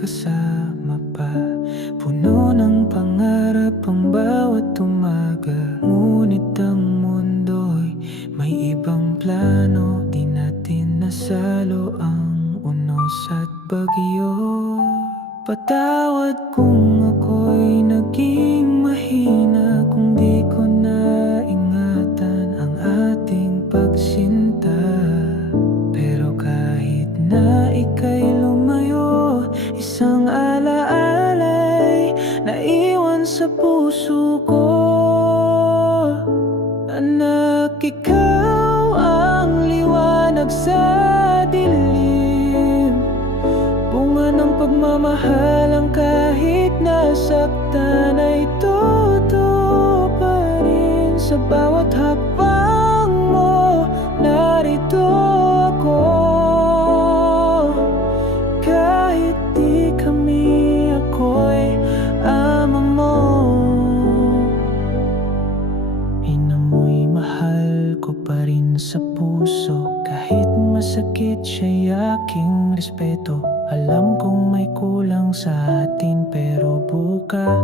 kasama pa. Puno ng pangarap ang bawat umaga, ngunit ang mundo'y may ibang plano. Di natin nasalo ang unos at bagyo. Patawad kung ako'y naging mahina, kung di ko naingatan ang ating pagsinta. Pero kahit na ika'y lumayo, isang alaala'y naiwan sa puso ko. Anak, ikaw ang liwanag sa dilim, bunga ng pagmamahalang kahit nasaktan ay totoo pa rin. Sa bawat hakbang mo, narito ako. Kahit di kami, ako'y ama mo. Ina mo'y mahal ko pa rin sa puso, kahit masakit siya'y aking respeto. Alam kong may kulang sa atin, pero buka,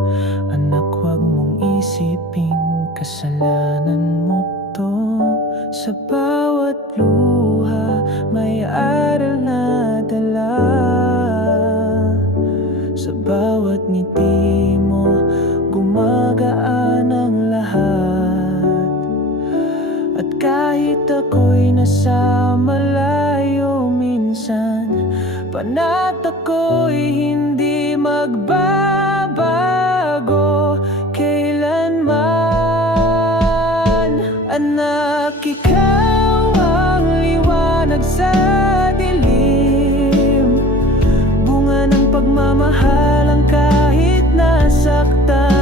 anak, huwag mong isiping kasalanan mo to. Sa bawat luha may aral na dala, sa bawat ngiti mo gumagaan ang lahat. At kahit ako'y nasa malayo minsan, panat ako'y hindi magbabago kailanman. Anak, ikaw ang liwanag sa dilim, bunga ng pagmamahalang kahit nasaktan.